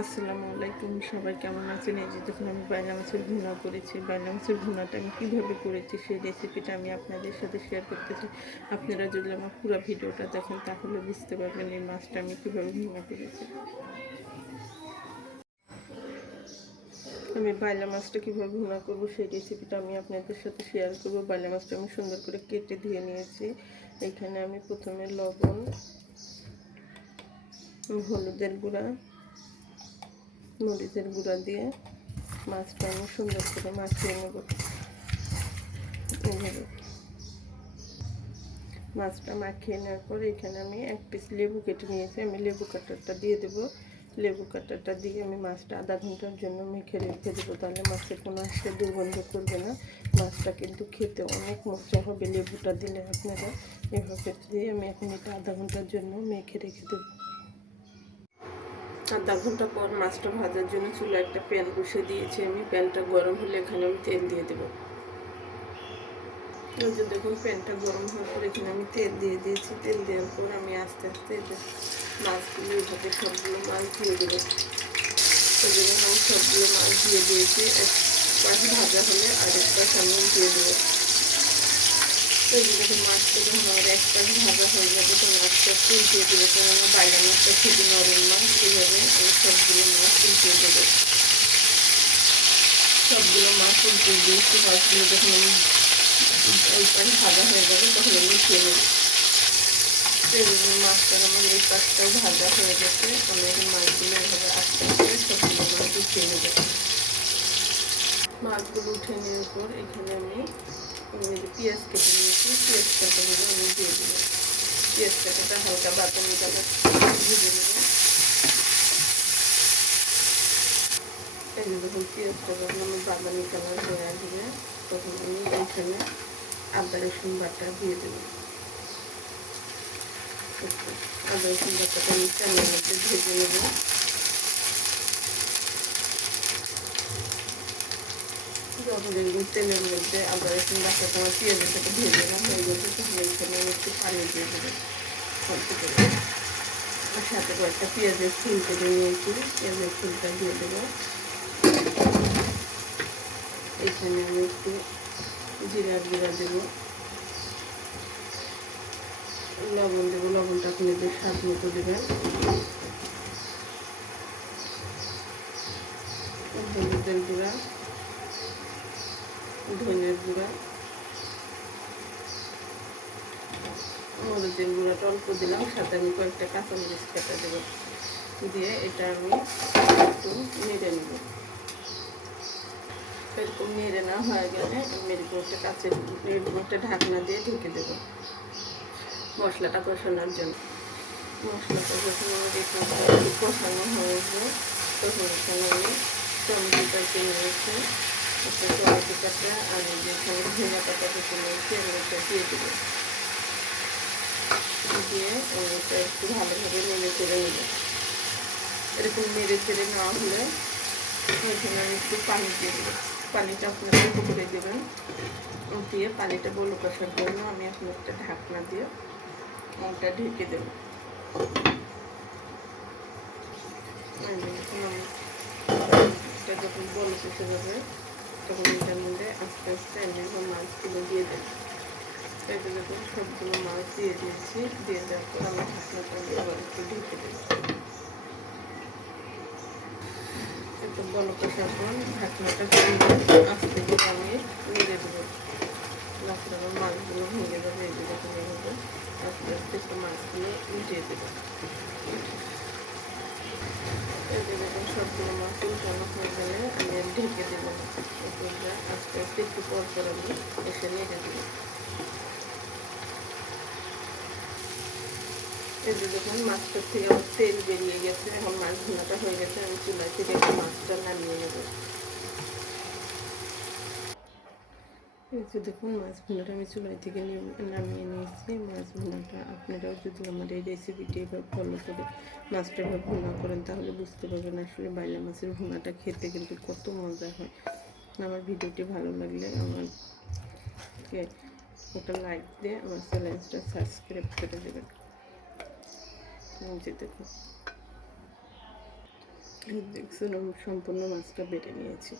আসসালামু আলাইকুম, সবাই কেমন আছেন? এই যে দেখুন, আমি বাইলা মাছের ভুনা করেছি। বাইলা মাছের ভুনাটা আমি কীভাবে করেছি, সেই রেসিপিটা আমি আপনাদের সাথে শেয়ার করতেছি আপনারা যদি আমার পুরো ভিডিওটা দেখেন, তাহলে বুঝতে পারবেন এই মাছটা আমি কীভাবে ভুনা করেছি। আমি বাইলা মাছটা কীভাবে ভুনা করব, সেই রেসিপিটা আমি আপনাদের সাথে শেয়ার করব। বাইলা মাছটা আমি সুন্দর করে কেটে ধুয়ে নিয়েছি। এখানে আমি প্রথমে লবণ, হলুদের গুঁড়া মরিচের গুঁড়া দিয়ে মাছটা আমি সুন্দর করে মাখিয়ে নেব। এইভাবে। মাছটা মাখিয়ে নেওয়ার পর এখানে আমি এক পিস লেবু কেটে নিয়েছি। আমি লেবু কাটারটা দিয়ে দেবো। লেবু কাটারটা দিয়ে আমি মাছটা আধা ঘণ্টার জন্য মেখে রেখে দেবো। তাহলে মাছের কোনো আসলে দুর্গন্ধ করবে না। মাছটা কিন্তু খেতে অনেক মজা হবে লেবুটা দিলে আপনারা। এভাবে দিয়ে আমি এখন এটা আধা ঘণ্টার জন্য মেখে রেখে দেবো। আধা ঘণ্টা পর মাছটা ভাজার জন্য চুলা একটা প্যান বসে দিয়েছি আমি। প্যানটা গরম হলে এখানে আমি তেল দিয়ে দেবো। দেখুন, প্যানটা গরম হওয়ার পর এখানে আমি তেল দিয়ে দিয়েছি। তেল দেওয়ার পর আমি আস্তে আস্তে যে মাছগুলো এইভাবে সবগুলো মাছ দিয়ে দেবো। জন্য আমি সবগুলো মাছ দিয়ে দিয়েছি। এক পাশ ভাজা হলে আরেক পাশ আমি দিয়ে দেবো। তো এই দেখুন আমার এক পাশ মাছটা উল্টিয়ে দেবো আমার বাইরে মাছটা খুবই নরম মাছ, এইভাবে আমি সবগুলো মাছ উল্টিয়ে দেবো। সবগুলো মাছ উল্টিয়ে দিয়েছি মাছগুলো যখন আমি ওই পাশ ভাজা হয়ে যাবে, তখন আমি উঠিয়ে নেব। এইভাবে মাছটা আমার এই পাশটাও ভাজা হয়ে গেছে, আমি এখন মাছগুলো এভাবে আস্তে আস্তে সবগুলো মাছ উঠিয়ে নেব। মাছগুলো উঠে নেওয়ার পর এখানে আমি পেঁয়াজ কেটে নিয়েছি পেঁয়াজ কাটাগুলো আমি দিয়ে দেবো পেঁয়াজ কাটাটা হালকা বাদামি কালার ভেজে নেব। যে যখন পেঁয়াজটা যখন আমি বাদামি কালার হয়ে আসবে। তখন আমি এখানে আদা রসুন বাটা দিয়ে দেবো। আদা রসুন বাটাটা আমি চালের মধ্যে ভেজে নেব। এরকম তেলের মধ্যে আদা রসুন বাটাটা আমার পেঁয়াজের সাথে ভেজে না হয়ে গেছে তখন এখানে একটু পানি দিয়ে দেবো অল্প করে। সাথে কয়েকটা পেঁয়াজের ফুল কেটে নিয়েছি পেঁয়াজের ফুলটা দিয়ে দেবো। এখানে আমি একটু জিরা জিরা দেবো। লবণ দেবো, লবণটা আপনি এদের স্বাদ মতো দেবেন। হলুদের গুঁড়া। ধনের গুঁড়া। মরিচের গুঁড়াটা অল্প দিলাম, সাথে আমি কয়েকটা কাঁচামরিচ কেটে দেবো। দিয়ে এটা আমি একটু নেড়ে নেব। এরকম নেড়ে না হয়ে গেলে একটা কাছের এরকম ঢাকনা দিয়ে ঢেকে দেবো মশলাটা কষানোর জন্য। মশলাটা একটু কষানো হয়েছে তখন এখানে আমি টমেটোটা কিনে নিয়েছি। আমি এটা দিয়ে দেবো দিয়ে এটা একটু ভালোভাবে নেড়ে চেড়ে নেব এরকম নেড়ে চেড়ে নেওয়া হলে ওইখানে আমি একটু পানি দিয়ে দেবো পানিটা আপনারা একটু দেবেন। দিয়ে পানিটা বলো কষার জন্য আমি এখন একটা ঢাকনা দিয়ে ওটা ঢেকে দেবো এটা যখন বলো কষে যাবে তখন এটার মধ্যে আস্তে আস্তে এখন মাছগুলো দিয়ে দেবো। এটা যখন সবগুলো মাছ দিয়ে দিয়েছি, দিয়ে দেওয়ার পর আমি ঢাকনাটা আবার একটু ঢেকে দেবো একটু বলো কষার পর ঢাকনাটা আস্তে করে আমি নেড়ে দেবো। লাস্টে মাছগুলো ভেঙে যাবে, এই যে দেখুন আস্তে আস্তে একটু মাছগুলো উঠিয়ে দেবো। সবগুলো মাছ উঠানো হয়ে গেলে আমি ঢেকে দেবো। পর পর আমি এসে নেড়ে দেবো এই যে মাছটার থেকে আমার তেল বেরিয়ে গেছে, এখন মাছ ভুনাটা হয়ে গেছে, আমি চুলা থেকে মাছটা নামিয়ে নেব। দেখুন, মাছ ভুনাটা আমি চুলাই থেকে নামিয়ে নিয়েছি। মাছ ভুনাটা আপনারাও যদি আমার এই রেসিপিটি এবার ফলো করে মাছটা এবার ভুনা করেন, তাহলে বুঝতে পারবেন আসলে বাইলা মাছের ভুনাটা খেতে কিন্তু কত মজা হয়। আমার ভিডিওটি ভালো লাগলে আমার একটা লাইক দিয়ে আমার চ্যানেলটা সাবস্ক্রাইব করে দেবেন দেখুন দেখছেন আমি সম্পূর্ণ মাছটা বেটে নিয়েছি।